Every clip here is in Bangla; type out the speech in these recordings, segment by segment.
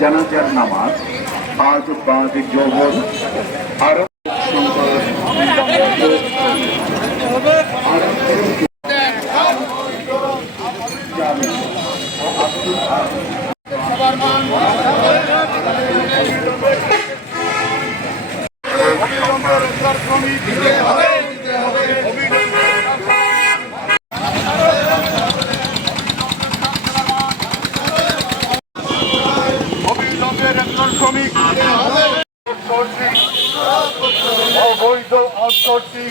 জানাজার নামাজ আজ বাদ জোহর আরো অবৈধ আউটসোর্সিং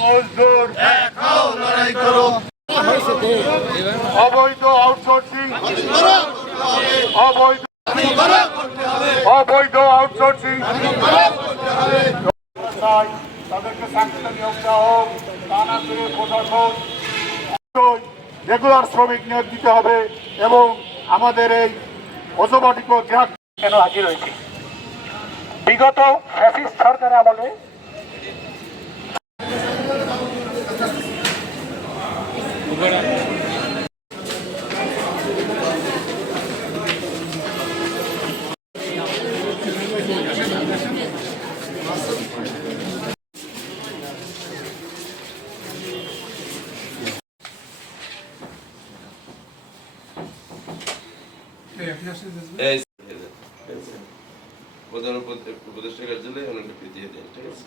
মজদুর অবৈধ আউটসোর্সিং অবৈধ আউটসোর্সিং তাদেরকে চাকরিতে নিয়োগ দেওয়া হোক, তা না করে প্রশাসন রেগুলার শ্রমিক নিয়োগ দিতে হবে এবং আমাদের এই অজবাটিক কেন হাজির হয়েছে বিগত ফ্যাসিস্ট সরকারের আমলে প্রধান উপদেষ্টা কার্যালয়ে অনেকটা দিয়ে দেন, ঠিক আছে।